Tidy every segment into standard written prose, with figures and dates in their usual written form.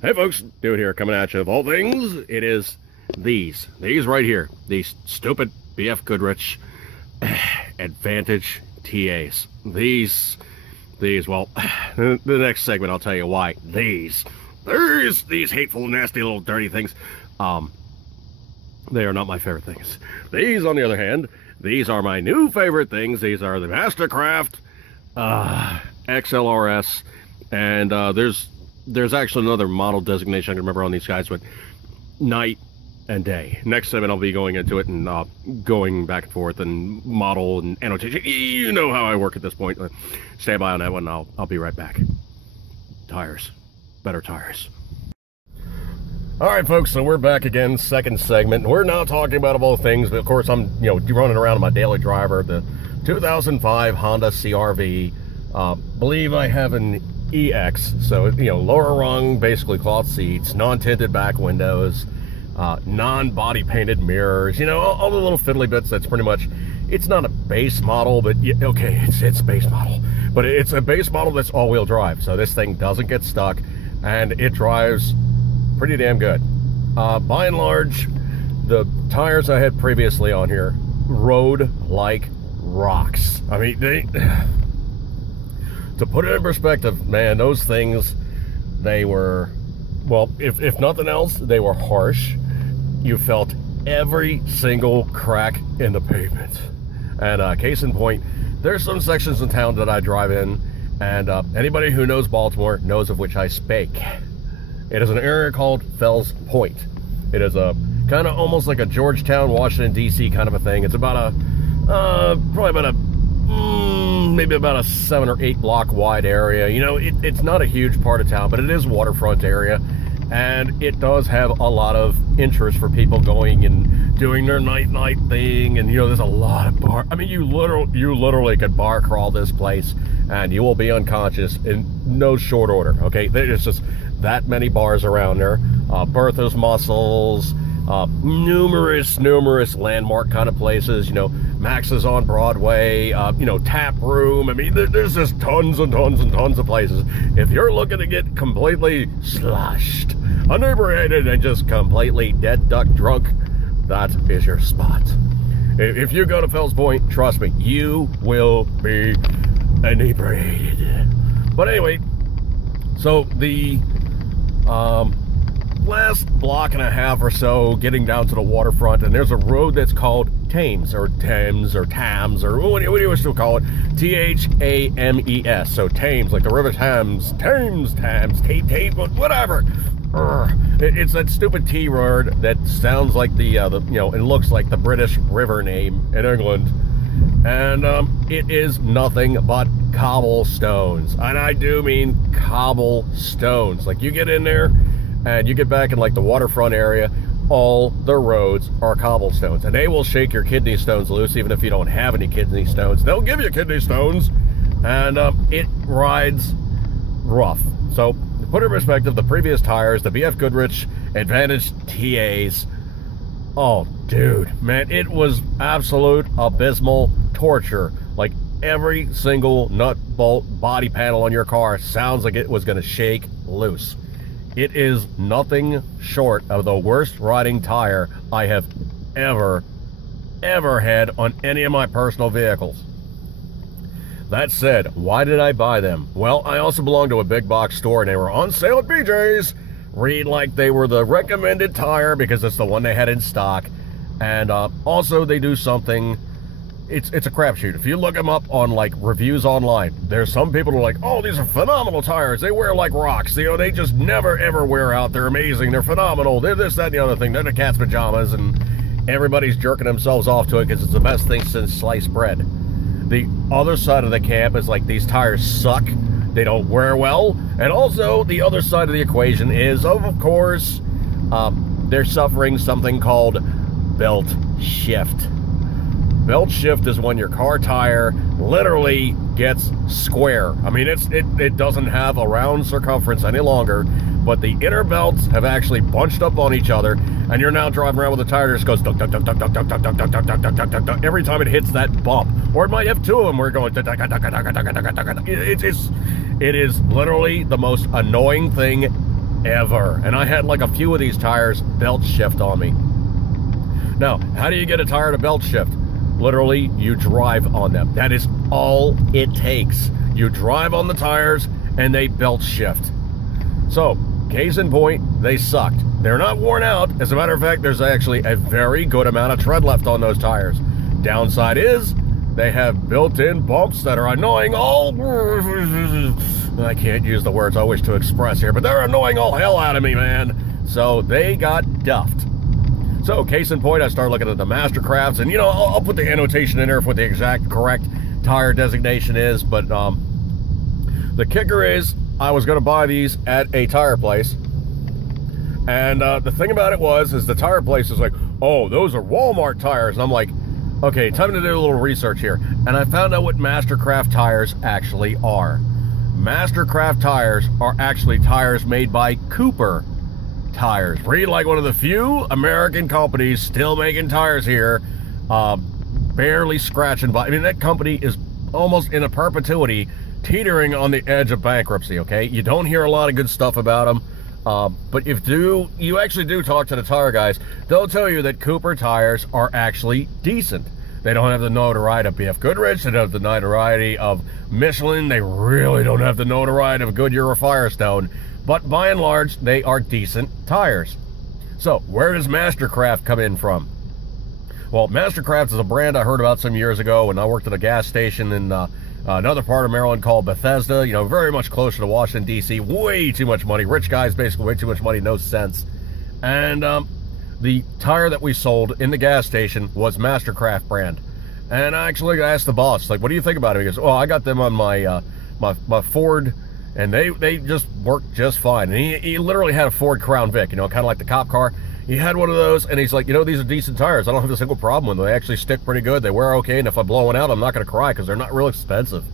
Hey folks, Dude here, coming at you of all things. It is these right here, these stupid BF Goodrich Advantage TAs. These, well, the next segment I'll tell you why. These hateful, nasty little dirty things, they are not my favorite things. These, on the other hand, these are my new favorite things. These are the Mastercraft XLRS, and there's actually another model designation I can remember on these guys, but night and day. Next segment I'll be going into it and going back and forth and model and annotation. You know how I work at this point. Stand by on that one. I'll be right back. Tires, better tires. All right, folks. So we're back again. Second segment. We're now talking about of all things, but of course I'm running around in my daily driver, the 2005 Honda CR-V. Believe I have an EX, so lower rung, basically cloth seats, non-tinted back windows, non-body painted mirrors, all the little fiddly bits. That's pretty much, it's not a base model, but okay, it's a base model, but it's a base model that's all-wheel drive, so this thing doesn't get stuck and it drives pretty damn good. By and large, the tires I had previously on here rode like rocks. I mean, to put it in perspective, man, those things, they were, well, if nothing else, they were harsh. You felt every single crack in the pavement. And case in point, there's some sections in town that I drive in, and anybody who knows Baltimore knows of which I spake. It is an area called Fells Point. It is a kind of almost like a Georgetown, Washington, D.C. kind of a thing. It's about probably about maybe about a 7 or 8 block wide area. It's not a huge part of town, but it is a waterfront area, and it does have a lot of interest for people going and doing their night thing. And there's a lot of bar. I mean, you literally could bar crawl this place, and you will be unconscious in no short order. Okay, there's just that many bars around there. Bertha's Mussels, numerous landmark kind of places. Max's on Broadway, Tap Room. I mean, there's just tons and tons of places. If you're looking to get completely sloshed, inebriated, and just completely dead duck drunk, that is your spot. If you go to Fells Point, trust me, you will be inebriated. But anyway, so the last block and a half or so, getting down to the waterfront, and there's a road that's called Thames, or Thames, or Thames, or what do you still call it? T-H-A-M-E-S. So Thames, like the River Thames. Thames, whatever. It's that stupid T word that sounds like the it looks like the British river name in England. And it is nothing but cobblestones. And I do mean cobblestones. Like, you get in there and you get back in like the waterfront area, all the roads are cobblestones, and they will shake your kidney stones loose. Even if you don't have any kidney stones, they'll give you kidney stones, and it rides rough. So to put it in perspective, the previous tires, the BF Goodrich Advantage TAs, oh dude, man, it was absolute abysmal torture. Like, every single nut, bolt, body panel on your car sounds like it was going to shake loose. It is nothing short of the worst riding tire I have ever had on any of my personal vehicles. That said, why did I buy them? Well, I also belong to a big box store, and they were on sale at BJ's. Read like they were the recommended tire because it's the one they had in stock. And also they do something, it's a crapshoot. If you look them up on like reviews online, there's some people who are like, oh, these are phenomenal tires. They wear like rocks. They just never ever wear out. They're amazing. They're phenomenal. They're this, that, and the other thing. They're the cat's pajamas, and everybody's jerking themselves off to it because it's the best thing since sliced bread. The other side of the camp is like, these tires suck. They don't wear well. And also the other side of the equation is, of course, they're suffering something called belt shift. Belt shift is when your car tire literally gets square. I mean, it doesn't have a round circumference any longer, but the inner belts have actually bunched up on each other, and you're now driving around with a tire that just goes duck, duck, duck, duck, duck, duck, duck, duck, duck, duck, duck, duck, duck, duck, every time it hits that bump. Or it might have two of them where you're going duck, duck, duck, duck, duck, duck, duck, duck, duck. It is literally the most annoying thing ever. And I had like a few of these tires belt shift on me. Now, how do you get a tire to belt shift? Literally, you drive on them. That is all it takes. You drive on the tires and they belt shift. So, case in point, they sucked. They're not worn out. As a matter of fact, there's actually a very good amount of tread left on those tires. Downside is, they have built-in bumps that are annoying all... I can't use the words I wish to express here, but they're annoying all hell out of me, man. So, they got duffed. So, case in point, I started looking at the Mastercrafts, and, you know, I'll put the annotation in there for what the exact correct tire designation is, but the kicker is, I was going to buy these at a tire place, and the thing about it is the tire place is like, oh, those are Walmart tires, and I'm like, okay, time to do a little research here, and I found out what Mastercraft tires actually are. Mastercraft tires are actually tires made by Cooper Tires. We're like one of the few American companies still making tires here, barely scratching by. I mean, that company is almost in a perpetuity, teetering on the edge of bankruptcy, okay? You don't hear a lot of good stuff about them, but if you actually do talk to the tire guys, they'll tell you that Cooper tires are actually decent. They don't have the notoriety of BF Goodrich, they don't have the notoriety of Michelin, they really don't have the notoriety of Goodyear or Firestone, but by and large, they are decent tires. So, where does Mastercraft come in from? Well, Mastercraft is a brand I heard about some years ago when I worked at a gas station in another part of Maryland called Bethesda, you know, very much closer to Washington, D.C., way too much money, rich guys, basically way too much money, no sense. And the tire that we sold in the gas station was Mastercraft brand. And I actually asked the boss, like, what do you think about it? He goes, oh, I got them on my my Ford, and they just worked just fine. And he literally had a Ford Crown Vic, you know, kind of like the cop car. He had one of those, and he's like, you know, these are decent tires. I don't have a single problem with them. They actually stick pretty good. They wear okay, and if I blow one out, I'm not going to cry because they're not real expensive.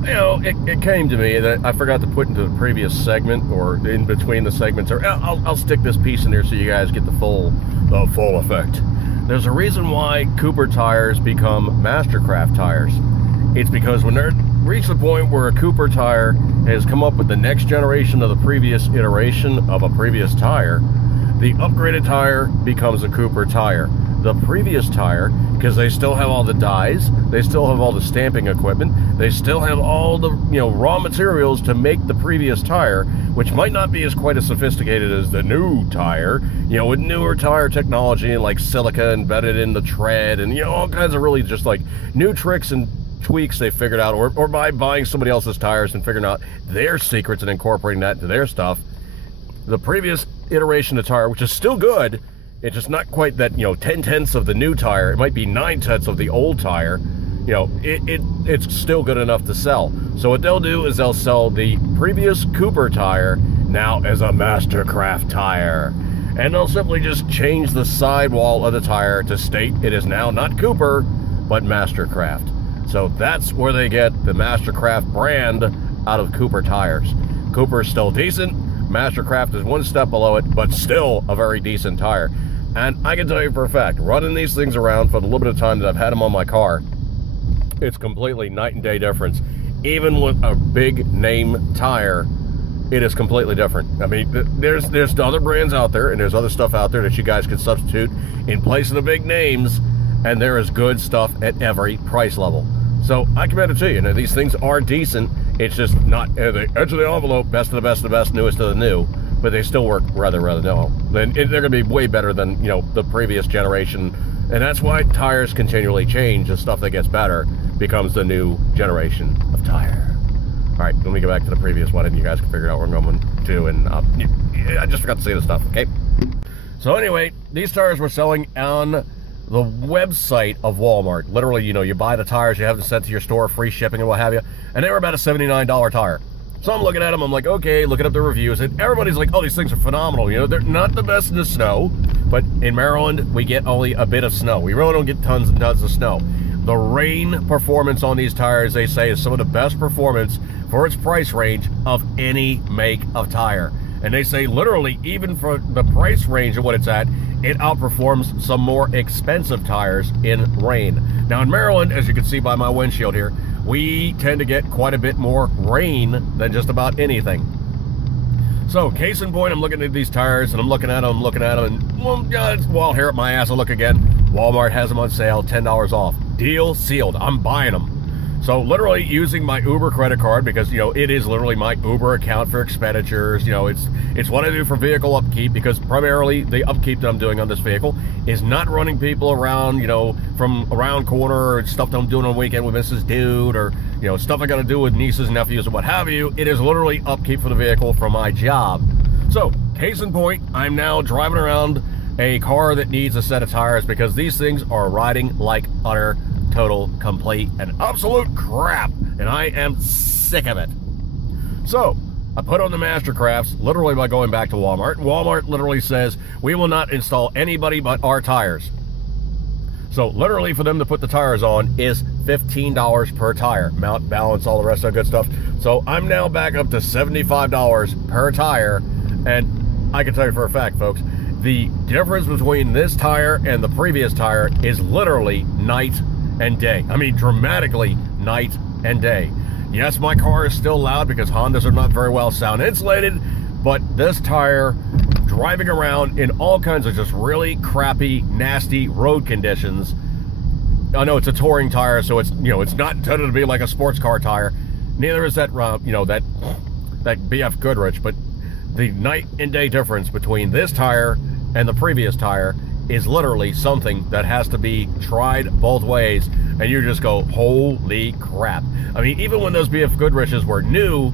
You know, it came to me that I forgot to put into the previous segment or in between the segments, or I'll stick this piece in there so you guys get the full effect. There's a reason why Cooper tires become Mastercraft tires. It's because when they're reached the point where a Cooper tire has come up with the next generation of the previous iteration of a previous tire, the upgraded tire becomes a Cooper tire. The previous tire, because they still have all the dies, they still have all the stamping equipment, they still have all the, you know, raw materials to make the previous tire, which might not be as quite as sophisticated as the new tire, you know, with newer tire technology and like silica embedded in the tread and, you know, all kinds of really just like new tricks and tweaks they figured out, or by buying somebody else's tires and figuring out their secrets and incorporating that into their stuff. The previous iteration of tire, which is still good, it's just not quite that, you know, 10/10 of the new tire. It might be 9/10 of the old tire. You know, it's still good enough to sell. So what they'll do is they'll sell the previous Cooper tire now as a Mastercraft tire. And they'll simply just change the sidewall of the tire to state it is now not Cooper, but Mastercraft. So that's where they get the Mastercraft brand out of Cooper tires. Cooper is still decent. Mastercraft is one step below it, but still a very decent tire. And I can tell you for a fact, running these things around for the little bit of time that I've had them on my car, it's completely night and day difference. Even with a big name tire, it is completely different. I mean, there's other brands out there, and there's other stuff out there that you guys can substitute in place of the big names, and there is good stuff at every price level. So I commend it to you. Now, these things are decent. It's just not at the edge of the envelope, best of the best of the best, newest of the new, but they still work rather well. Then they're going to be way better than, you know, the previous generation, and that's why tires continually change. The stuff that gets better becomes the new generation of tire. All right, let me go back to the previous one, and you guys can figure out where I'm going to. And I just forgot to say the stuff. Okay. So anyway, these tires were selling on the website of Walmart. Literally, you know, you buy the tires, you have them sent to your store, free shipping and what have you, and they were about a $79 tire. So I'm looking at them, I'm like, okay, looking up the reviews, and everybody's like, oh, these things are phenomenal. You know, they're not the best in the snow, but in Maryland, we get only a bit of snow. We really don't get tons and tons of snow. The rain performance on these tires, they say, is some of the best performance for its price range of any make of tire. And they say, literally, even for the price range of what it's at, it outperforms some more expensive tires in rain. Now in Maryland, as you can see by my windshield here, we tend to get quite a bit more rain than just about anything. So, case in point, I'm looking at these tires, and I'm looking at them, and, well, God, while hair up my ass, I look again. Walmart has them on sale, $10 off. Deal sealed. I'm buying them. So, literally using my Uber credit card, because, you know, it is literally my Uber account for expenditures. You know, it's what I do for vehicle upkeep, because primarily the upkeep that I'm doing on this vehicle is not running people around, you know, from around corner, or stuff that I'm doing on the weekend with Mrs. Dude, or, you know, stuff I got to do with nieces and nephews and what have you. It is literally upkeep for the vehicle from my job. So, case in point, I'm now driving around a car that needs a set of tires, because these things are riding like utter, total, complete, and absolute crap, and I am sick of it. So, I put on the Mastercrafts literally by going back to Walmart. Walmart literally says, we will not install anybody but our tires. So, literally for them to put the tires on is $15 per tire. Mount, balance, all the rest of that good stuff. So, I'm now back up to $75 per tire, and I can tell you for a fact, folks, the difference between this tire and the previous tire is literally night and day. I mean, dramatically night and day. Yes, my car is still loud because Hondas are not very well sound insulated, but this tire, driving around in all kinds of just really crappy, nasty road conditions. I know it's a touring tire, so it's, you know, it's not intended to be like a sports car tire. Neither is that, you know, that BF Goodrich, but the night and day difference between this tire and the previous tire is literally something that has to be tried both ways, and you just go, holy crap. I mean, even when those BF Goodriches were new,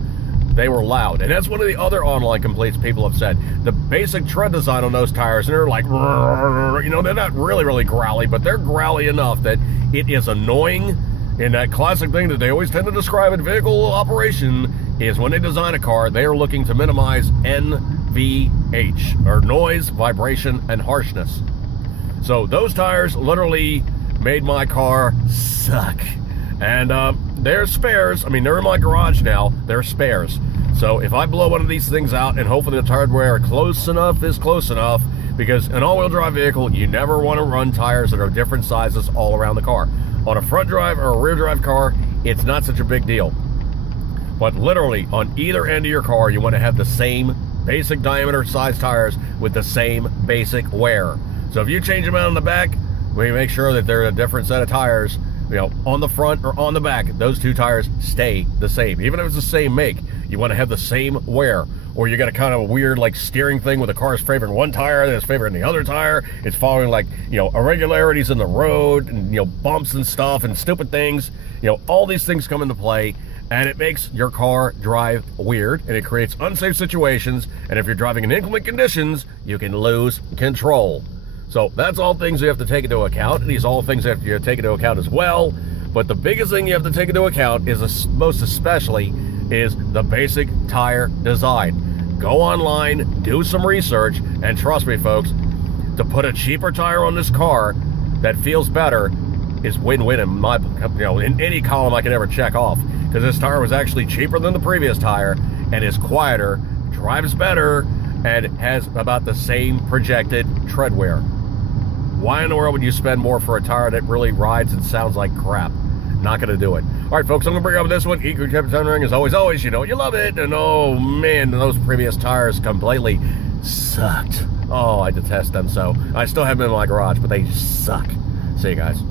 they were loud. And that's one of the other online complaints people have said. The basic tread design on those tires, and they're like, you know, they're not really growly, but they're growly enough that it is annoying. And that classic thing that they always tend to describe in vehicle operation is when they design a car, they are looking to minimize NVH, or noise, vibration, and harshness. So those tires literally made my car suck. And they're spares. I mean, they're in my garage now. They're spares. So if I blow one of these things out, and hopefully the tire wear close enough is close enough, because an all-wheel drive vehicle, you never want to run tires that are different sizes all around the car. On a front drive or a rear drive car, it's not such a big deal. But literally, on either end of your car, you want to have the same basic diameter size tires with the same basic wear. So if you change them out on the back, we make sure that they're a different set of tires, you know, on the front or on the back. Those two tires stay the same. Even if it's the same make, you want to have the same wear. Or you got a kind of a weird, like, steering thing where the car's favoring one tire, then it's favoring the other tire. It's following, like, you know, irregularities in the road, and, you know, bumps and stuff and stupid things. You know, all these things come into play, and it makes your car drive weird, and it creates unsafe situations. And if you're driving in inclement conditions, you can lose control. So that's all things you have to take into account, and these all things you have to take into account as well. But the biggest thing you have to take into account is, most especially, is the basic tire design. Go online, do some research, and trust me, folks, to put a cheaper tire on this car that feels better is win-win in my, you know, in any column I can ever check off. Because this tire was actually cheaper than the previous tire, and is quieter, drives better, and has about the same projected tread wear. Why in the world would you spend more for a tire that really rides and sounds like crap? Not going to do it. All right, folks, I'm going to bring up this one. Equal Captain Ring, as always, you know, you love it. And oh, man, those previous tires completely sucked. Oh, I detest them so. I still have them in my garage, but they suck. See you guys.